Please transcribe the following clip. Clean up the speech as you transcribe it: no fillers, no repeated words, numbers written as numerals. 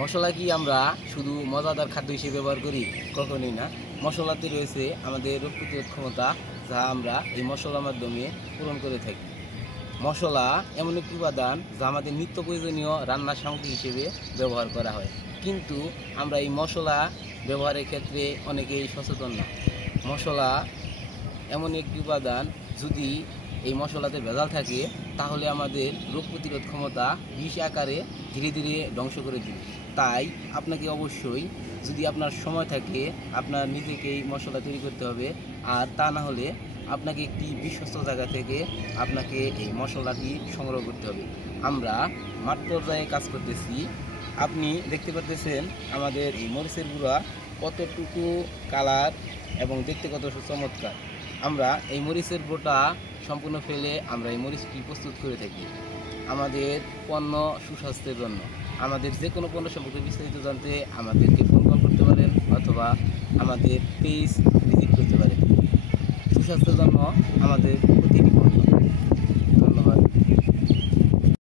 মশলা কি আমরা শুধু মজাদার খাদ্য হিসেবে ব্যবহার করি? কখনোই না। মশলাতে রয়েছে আমাদের রোগ প্রতিরোধ ক্ষমতা, যা আমরা এই মশলার মাধ্যমে পূরণ করে থাকি। মশলা এমন একটি উপাদান যা আমাদের নিত্য প্রয়োজনীয় রান্নার সামগ্রী হিসেবে ব্যবহার করা হয়, কিন্তু আমরা এই মশলা ব্যবহারের ক্ষেত্রে অনেকেই সচেতন না। মশলা এমন একটি উপাদান, যদি এই মশলাতে ভেজাল থাকে তাহলে আমাদের রোগ প্রতিরোধ ক্ষমতা বিষ আকারে ধীরে ধীরে ধ্বংস করে দিবে। তাই আপনাকে অবশ্যই, যদি আপনার সময় থাকে, আপনার নিজেকেই মশলা তৈরি করতে হবে। আর তা না হলে আপনাকে একটি বিশ্বস্ত জায়গা থেকে আপনাকে এই মশলাটি সংগ্রহ করতে হবে। আমরা মাঠ পর্যায়ে কাজ করতেছি। আপনি দেখতে পাচ্ছেন আমাদের এই মরিচের গুঁড়া কতটুকু কালার এবং দেখতে কত চমৎকার। আমরা এই মরিচের বোটা সম্পূর্ণ ফেলে আমরা এই মরিচটি প্রস্তুত করে থাকি আমাদের পণ্য সুস্বাস্থ্যের জন্য। আমাদের যে কোনো পণ্য সম্পর্কে বিস্তারিত জানতে আমাদেরকে ফোন কল করতে পারেন অথবা আমাদের পেজ ভিজিট করতে পারেন। সুস্বাস্থ্যের জন্য আমাদের প্রতিটি